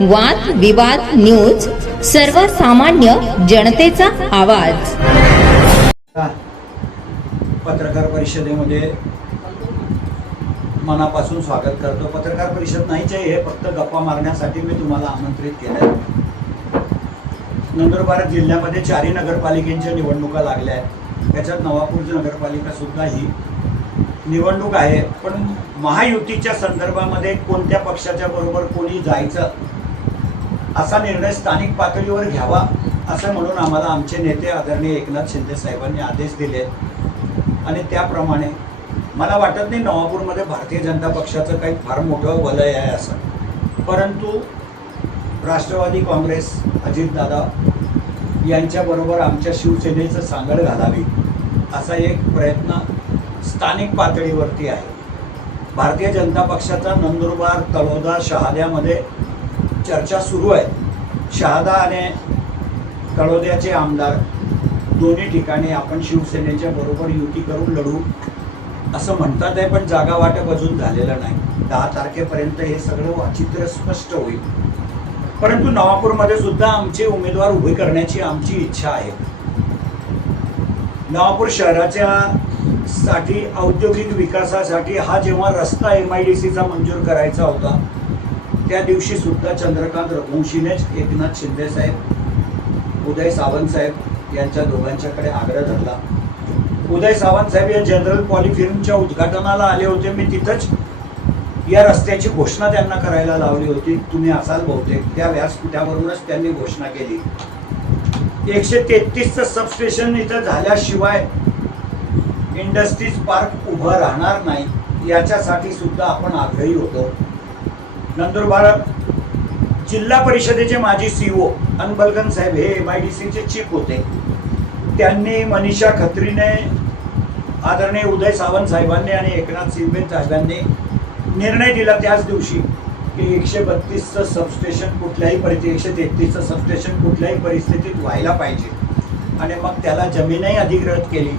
वाद विवाद न्यूज सर्वसामान्य जनतेचा आवाज. पत्रकार परिषदेमध्ये मनापासून स्वागत करतो. पत्रकार परिषद नाहीच आहे हे फक्त गप्पा मारण्यासाठी मी तुम्हाला आमंत्रित केलं नंदुरबार जिल्ह्यामध्ये चारही नगरपालिकेच्या निवडणुका लागल्या आहेत. त्याच्यात नवापूर नगरपालिका सुद्धा ही निवडणूक आहे. पण महायुतीच्या संदर्भामध्ये कोणत्या पक्षाच्या बरोबर कोणी जायचं असा निर्णय स्थानिक पातळीवर घ्यावा असं म्हणून आम्हाला आमचे नेते आदरणीय एकनाथ शिंदे साहेबांनी आदेश दिले. आणि त्याप्रमाणे मला वाटत नाही नवापूरमध्ये भारतीय जनता पक्षाचं काही फार मोठं वलय आहे असं. परंतु राष्ट्रवादी काँग्रेस अजितदादा यांच्याबरोबर आमच्या शिवसेनेचं सांगड घालावी असा एक प्रयत्न स्थानिक पातळीवरती आहे. भारतीय जनता पक्षाचा नंदुरबार तळोदा शहाद्यामध्ये चर्चा सुरू आहे. शहादा आणि तळोद्याचे आमदार दोन्ही ठिकाणी आपण शिवसेनेच्या बरोबर युती करून लढू असं म्हणतात आहे पण जागा वाटप अजून झालेलं नाही. दहा तारखेपर्यंत हे सगळं चित्र स्पष्ट होईल. परंतु नवापूरमध्ये सुद्धा आमचे उमेदवार उभे करण्याची आमची इच्छा आहे. नवापूर शहराच्या साठी औद्योगिक विकासासाठी हा जेव्हा रस्ता एम आय डी सीचा मंजूर करायचा होता त्या दिवशी सुद्धा चंद्रकांत रघुवंशीनेच एकनाथ शिंदे साहेब उदय सावंत साहेब यांच्या दोघांच्याकडे आग्रह धरला. उदय सावंत साहेब या जनरल पॉलिफिल्मच्या उद्घाटनाला आले होते. मी तिथंच या रस्त्याची घोषणा त्यांना करायला लावली होती. तुम्ही असाल बहुतेक. त्या व्यासपीठावरूनच त्यांनी घोषणा केली. एकशे तेहतीसचं सबस्टेशन इथं झाल्याशिवाय इंडस्ट्रीज पार्क उभं राहणार नाही. याच्यासाठी सुद्धा आपण आग्रही होतो. नंदुरबार जिल्हा परिषदेचे माजी सीओ अनबलगन साहेब हे एम आय डी सीचे चीफ होते. त्यांनी मनीषा खत्रीने आदरणीय उदय सावंत साहेबांनी आणि एकनाथ शिंदे साहेबांनी निर्णय दिला त्याच दिवशी की एकशे बत्तीसचं सबस्टेशन कुठल्याही परिस्थिती एकशे तेहतीसचं सबस्टेशन कुठल्याही परिस्थितीत व्हायला पाहिजे. आणि मग त्याला जमीनही अधिग्रहित केली.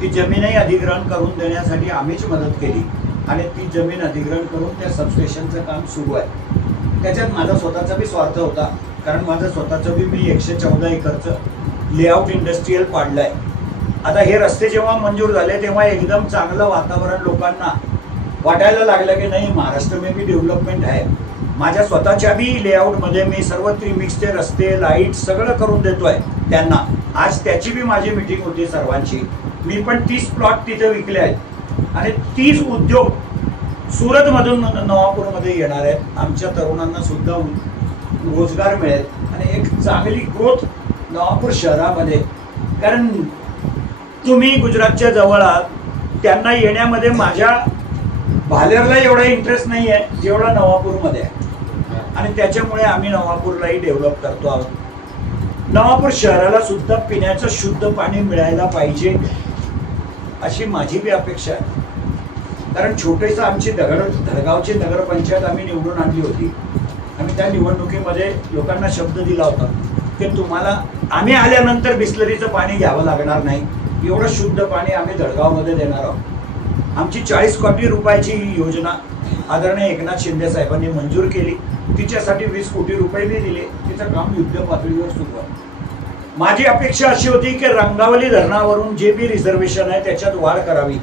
ती जमीनही अधिग्रहण करून देण्यासाठी आम्हीच मदत केली. आणि ती जमीन अधिग्रहण करून त्या सबस्टेशनचं काम सुरू आहे. त्याच्यात माझा स्वतःचा बी स्वार्थ होता. कारण माझं स्वतःचं बी मी एकशे चौदा एकरचं लेआउट इंडस्ट्रीयल पाडलं आहे आता हे रस्ते जेव्हा मंजूर झाले तेव्हा एकदम चांगलं वातावरण लोकांना वाटायला लागलं की नाही महाराष्ट्र बी डेव्हलपमेंट आहे. माझ्या स्वतःच्या बी लेआउटमध्ये मी सर्व त्रिमिक्सचे रस्ते लाइट सगळं करून देतोय त्यांना. आज त्याची बी माझी मिटिंग होती सर्वांची. मी पण तीस प्लॉट तिथे विकले आहेत. आणि तीस उद्योग सुरतमधून नवापूरमध्ये येणार आहेत. आमच्या तरुणांना सुद्धा रोजगार मिळेल. आणि एक चांगली ग्रोथ नवापूर शहरामध्ये. कारण तुम्ही गुजरातच्या जवळ आहात. त्यांना येण्यामध्ये माझ्या भालेरला एवढा इंटरेस्ट नाही आहे जेवढा नवापूरमध्ये आहे. आणि त्याच्यामुळे आम्ही नवापूरलाही डेव्हलप करतो आहोत. नवापूर शहराला सुद्धा पिण्याचं शुद्ध पाणी मिळायला पाहिजे. अशी माझी बी अपेक्षा आहे. कारण छोटेसं आमची दगड धडगावची नगरपंचायत आम्ही निवडून आणली होती. आम्ही त्या निवडणुकीमध्ये लोकांना शब्द दिला होता. की तुम्हाला आम्ही आल्यानंतर बिस्लरीचं पाणी घ्यावं लागणार नाही. एवढं शुद्ध पाणी आम्ही धडगावमध्ये देणार आहोत. आमची चाळीस कोटी रुपयाची ही योजना आदरणीय एकनाथ शिंदे साहेबांनी मंजूर केली. तिच्यासाठी वीस कोटी रुपये बी दिले. तिचं काम युद्ध पातळीवर सुरू आहे. माझी अपेक्षा अशी होती की रंगावली धरणावरून जे बी रिझर्वेशन आहे त्याच्यात वाढ करावी.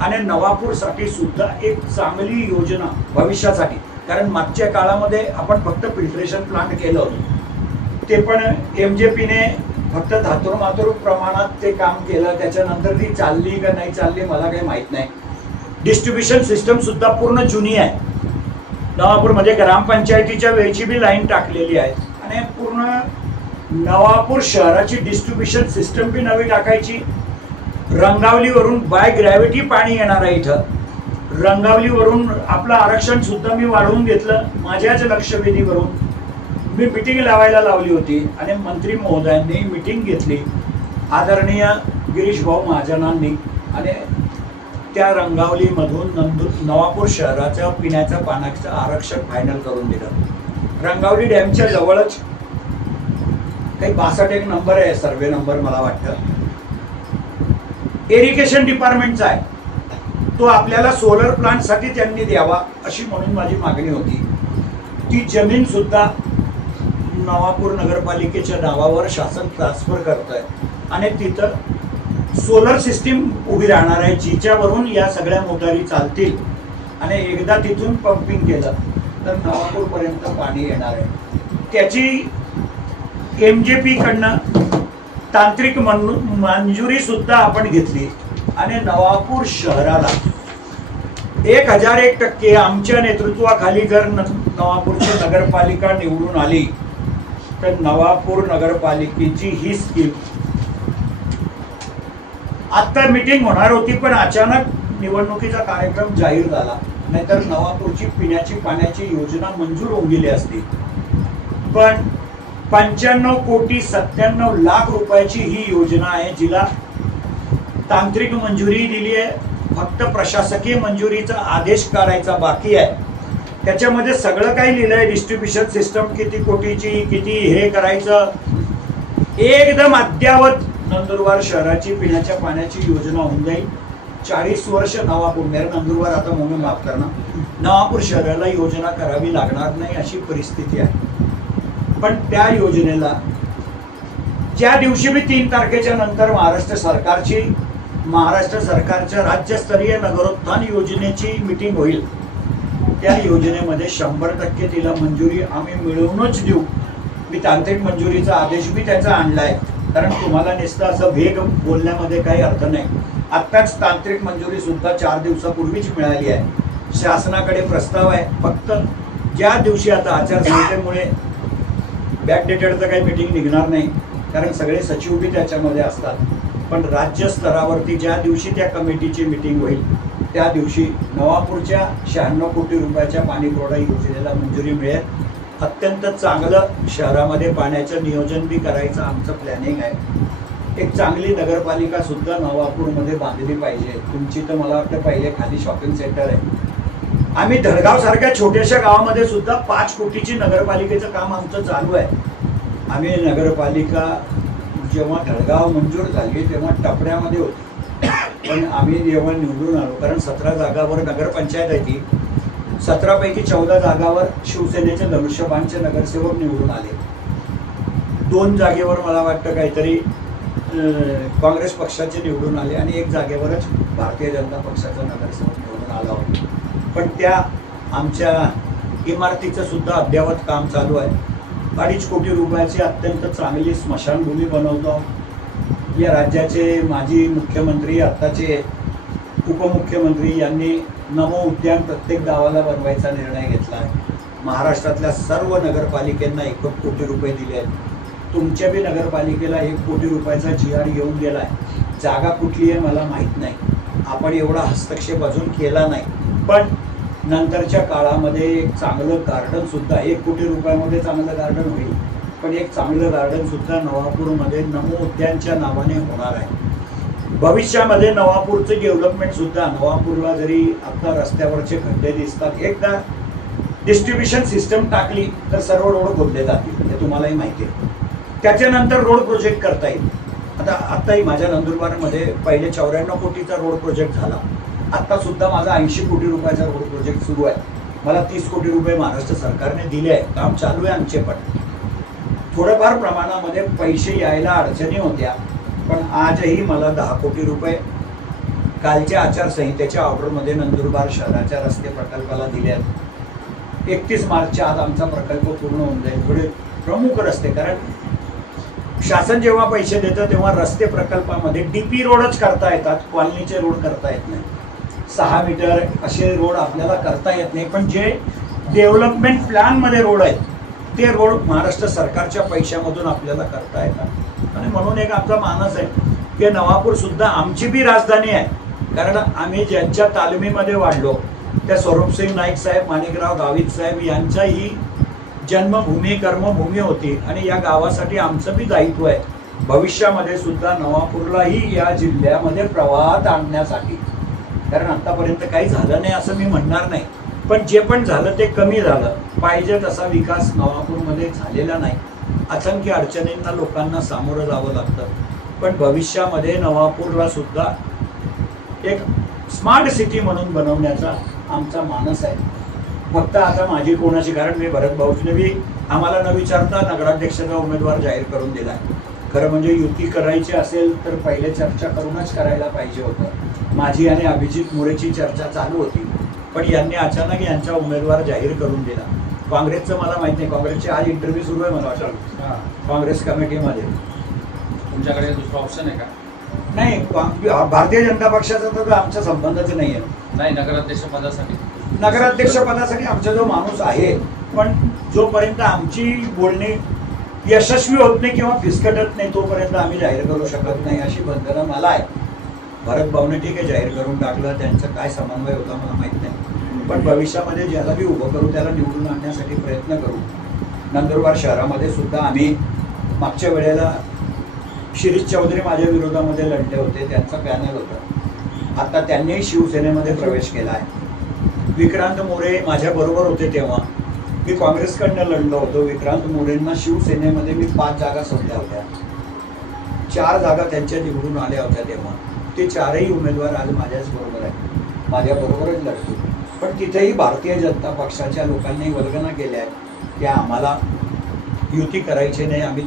आणि नवापूरसाठी सुद्धा एक चांगली योजना भविष्यासाठी. कारण मागच्या काळामध्ये आपण फक्त फिल्ट्रेशन प्लांट केलं होतं. ते पण एम जे पीने फक्त धातुर मातुर प्रमाणात ते काम केलं. त्याच्यानंतर ती चालली का नाही चालली मला काही माहीत नाही. डिस्ट्रीब्युशन सिस्टम सुद्धा पूर्ण जुनी आहे. नवापूरमध्ये ग्रामपंचायतीच्या वेळची बी लाईन टाकलेली आहे. आणि पूर्ण नवापूर शहराची डिस्ट्रीब्युशन सिस्टम बी नवी टाकायची. रंगावलीवरून बाय ग्रॅव्हिटी पाणी येणार आहे इथं. रंगावलीवरून आपलं आरक्षण सुद्धा मी वाढवून घेतलं माझ्याच लक्षवेधीवरून. मी मिटिंग लावायला लावली होती आणि मंत्री महोदयांनी मिटिंग घेतली. आदरणीय गिरीश भाऊ महाजनांनी आणि त्या रंगावलीमधून नंदू नवापूर शहराच्या पिण्याच्या पाण्याचं आरक्षण फायनल करून दिलं. रंगावली डॅमच्या जवळच काही बासष्ट एक नंबर आहे सर्वे नंबर मला वाटतं. इरिगेशन डिपार्टमेंटचा आहे. तो आपल्याला सोलर प्लांटसाठी त्यांनी द्यावा अशी म्हणून माझी मागणी होती. ती जमीन सुद्धा नवापूर नगरपालिकेच्या नावावर शासन ट्रान्सफर करत आहे आणि तिथं सोलर सिस्टीम उभी राहणार आहे जिच्यावरून या सगळ्या मोटारी चालतील. आणि एकदा तिथून पंपिंग केलं तर नवापूरपर्यंत पाणी येणार आहे. त्याची एम जे पीकडनं तांत्रिक मंजुरी सुद्धा आपण घेतली. आणि नवापूर शहराला. एक हजार एक टक्के आमच्या नेतृत्वाखाली जर न- नवापूरची नगरपालिका निवडून आली तर नवापूर नगरपालिकेची ही स्कीम. आता मीटिंग होणार होती पण अचानक निवडणुकीचा कार्यक्रम जाहीर झाला. नाहीतर नवापूरची पिण्याची पाण्याची योजना मंजूर होऊन गेली असती. पण पंच्याण्णव कोटी सत्त्याण्णव लाख रुपयाची ही योजना आहे. जिला तांत्रिक मंजुरी दिली आहे. फक्त प्रशासकीय मंजुरीचा आदेश काढायचा बाकी आहे. त्याच्यामध्ये सगळं काही लिहिलं आहे डिस्ट्रीब्युशन सिस्टम किती कोटीची किती हे करायचं. एकदम अद्यावत नंदुरबार शहराची पिण्याच्या पाण्याची योजना होऊन जाईल. चाळीस वर्ष नवापूर मेरे नंदुरबार आता म्हणून माफ करणार. नवापूर शहराला योजना करावी लागणार नाही अशी परिस्थिती आहे. पण त्या योजनेला ज्या दिवशी मी तीन तारखेच्या नंतर महाराष्ट्र सरकारची महाराष्ट्र सरकारच्या राज्यस्तरीय नगरोत्थान योजनेची मिटिंग होईल त्या योजनेमध्ये शंभर टक्के तिला मंजुरी आम्ही मिळवूनच देऊ. मी तांत्रिक मंजुरीचा आदेश मी त्याचा आणलाय कारण तुम्हाला नुसतं असं वेग बोलण्यामध्ये काही अर्थ नाही. आत्ताच तांत्रिक मंजुरी सुद्धा चार दिवसापूर्वीच मिळाली आहे. शासनाकडे प्रस्ताव आहे फक्त ज्या दिवशी आता आचारसंहितेमुळे बॅक बॅकडेटेडचं काही मिटिंग निघणार नाही. कारण सगळे सचिव बी त्याच्यामध्ये असतात. पण राज्य स्तरावरती ज्या दिवशी त्या कमिटीची मिटिंग होईल त्या दिवशी नवापूरच्या शहाण्णव कोटी रुपयाच्या पाणी पुरवठा योजनेला मंजुरी मिळेल. अत्यंत चांगलं शहरामध्ये पाण्याचं नियोजन बी करायचं आमचं प्लॅनिंग आहे. एक चांगली नगरपालिकासुद्धा नवापूरमध्ये बांधली पाहिजे. तुमची तर मला वाटतं पहिले खाली शॉपिंग सेंटर आहे. आम्ही धडगाव सारख्या छोट्याशा गावामध्ये सुद्धा पाच कोटीची नगरपालिकेचं काम आमचं चालू आहे. आम्ही नगरपालिका जेव्हा धडगाव मंजूर झाली तेव्हा टपड्यामध्ये होती. पण आम्ही जेव्हा निवडून आलो कारण सतरा जागावर नगरपंचायत आहे ती सतरापैकी चौदा जागावर शिवसेनेचे धनुष्यबाणचे नगरसेवक निवडून आले. दोन जागेवर मला वाटतं काहीतरी काँग्रेस पक्षाचे निवडून आले आणि एक जागेवरच भारतीय जनता पक्षाचा नगरसेवक निवडून आला होता. पण त्या आमच्या इमारतीचं सुद्धा अद्ययावत काम चालू आहे. अडीच कोटी रुपयाची अत्यंत चांगली स्मशानभूमी बनवतो या राज्याचे माजी मुख्यमंत्री आत्ताचे उपमुख्यमंत्री यांनी नमो उद्यान प्रत्येक गावाला बनवायचा निर्णय घेतला आहे. महाराष्ट्रातल्या सर्व नगरपालिकेंना एक कोटी रुपये दिले आहेत. तुमच्या बी नगरपालिकेला एक कोटी रुपयाचा जी आर येऊन गेला आहे. जागा कुठली आहे मला माहीत नाही. आपण एवढा हस्तक्षेप अजून केला नाही. पण नंतरच्या काळामध्ये एक चांगलं गार्डनसुद्धा एक कोटी रुपयामध्ये चांगलं गार्डन होईल. पण एक चांगलं गार्डनसुद्धा नवापूरमध्ये नमो उद्यानच्या नावाने होणार आहे. भविष्यामध्ये नवापूरचं डेव्हलपमेंटसुद्धा नवापूरला जरी आत्ता रस्त्यावरचे खड्डे दिसतात एकदा डिस्ट्रीब्युशन सिस्टम टाकली तर सर्व रोड खोदले जातील हे तुम्हालाही माहिती आहे. त्याच्यानंतर रोड प्रोजेक्ट करता येईल. आता आत्ताही माझ्या नंदुरबारमध्ये पहिले चौऱ्याण्णव कोटीचा रोड प्रोजेक्ट झाला. आता सुद्धा माझा ऐंशी कोटी रुपयाचा रोड प्रोजेक्ट सुरू आहे. मला तीस कोटी रुपये महाराष्ट्र सरकारने दिले आहे काम चालू आहे आमचे पण. थोडंफार प्रमाणामध्ये पैसे यायला अडचणी होत्या पण आजही मला दहा कोटी रुपये कालच्या आचारसंहितेच्या ऑर्डरमध्ये नंदुरबार शहराच्या रस्ते प्रकल्पाला दिले आहेत. एकतीस मार्चच्या आत आमचा प्रकल्प पूर्ण होऊन जाईल. थोडे प्रमुख रस्ते कारण शासन जेव्हा पैसे देतं तेव्हा रस्ते प्रकल्पामध्ये डी पी रोडच करता येतात कॉलनीचे रोड करता येत नाही. सहा मीटर असे रोड आपल्याला करता येत नाही. पण जे डेव्हलपमेंट प्लॅनमध्ये रोड आहेत ते रोड महाराष्ट्र सरकारच्या पैशामधून आपल्याला करता येतात. आणि म्हणून एक आमचा मानस आहे की नवापूरसुद्धा आमची बी राजधानी आहे. कारण आम्ही ज्यांच्या तालमीमध्ये वाढलो त्या स्वरूपसिंग नाईक साहेब माणिकराव गावित साहेब यांचाही जन्मभूमी कर्मभूमी होती. आणि या गावासाठी आमचं बी दायित्व आहे. भविष्यामध्ये सुद्धा नवापूरलाही या जिल्ह्यामध्ये प्रवाहात आणण्यासाठी. कारण आतापर्यंत काही झालं नाही असं मी म्हणणार नाही. पण जे पण झालं ते कमी झालं. पाहिजे तसा विकास नवापूरमध्ये झालेला नाही. असंख्य अडचणींना लोकांना सामोरं जावं लागतं. पण भविष्यामध्ये नवापूरला सुद्धा एक स्मार्ट सिटी म्हणून बनवण्याचा आमचा मानस आहे. फक्त आता माझी कोणाची कारण मी भरत भाऊजीने बी आम्हाला न विचारता नगराध्यक्षाचा उमेदवार जाहीर करून दिला आहे खरं म्हणजे युती करायची असेल तर पहिले चर्चा करूनच करायला पाहिजे होतं. माझी आणि अभिजित मोरेची चर्चा चालू होती. पण यांनी अचानक यांचा उमेदवार जाहीर करून दिला. काँग्रेसचं मला माहीत नाही. काँग्रेसचे आज इंटरव्ह्यू सुरू आहे मला वाटतं. काँग्रेस कमिटीमध्ये. तुमच्याकडे दुसरा ऑप्शन आहे का? नाही काँ- भारतीय जनता पक्षाचा तर आमचा संबंधच नाही आहे. नाही नगराध्यक्ष पदासाठी. नगराध्यक्ष पदासाठी आमचा जो माणूस आहे पण जोपर्यंत आमची बोलणी यशस्वी होत नाही किंवा फिसकटत नाही तोपर्यंत आम्ही जाहीर करू शकत नाही अशी बंधनं मला आहे भरत भाऊने ठीक आहे जाहीर करून टाकलं त्यांचं काय समन्वय होता मला माहीत नाही. पण भविष्यामध्ये ज्याला मी उभं करू त्याला निवडून आणण्यासाठी प्रयत्न करू. नंदुरबार शहरामध्ये सुद्धा आम्ही मागच्या वेळेला शिरीष चौधरी माझ्या विरोधामध्ये लढले होते त्यांचं पॅनल होतं. आता त्यांनीही शिवसेनेमध्ये प्रवेश केला आहे. विक्रांत मोरे माझ्याबरोबर होते तेव्हा. मी काँग्रेसकडनं लढलो होतो. विक्रांत मोरेंना शिवसेनेमध्ये मी पाच जागा सोडल्या होत्या. चार जागा त्यांच्या निवडून आल्या होत्या तेव्हा. ते चारही उमेदवार आज माझ्याच बरोबर आहेत. माझ्या बरोबरच लढतो पण तिथेही भारतीय जनता पक्षाच्या लोकांनी वर्गना केल्या आहेत. की आम्हाला युती करायची नाही आम्ही त्या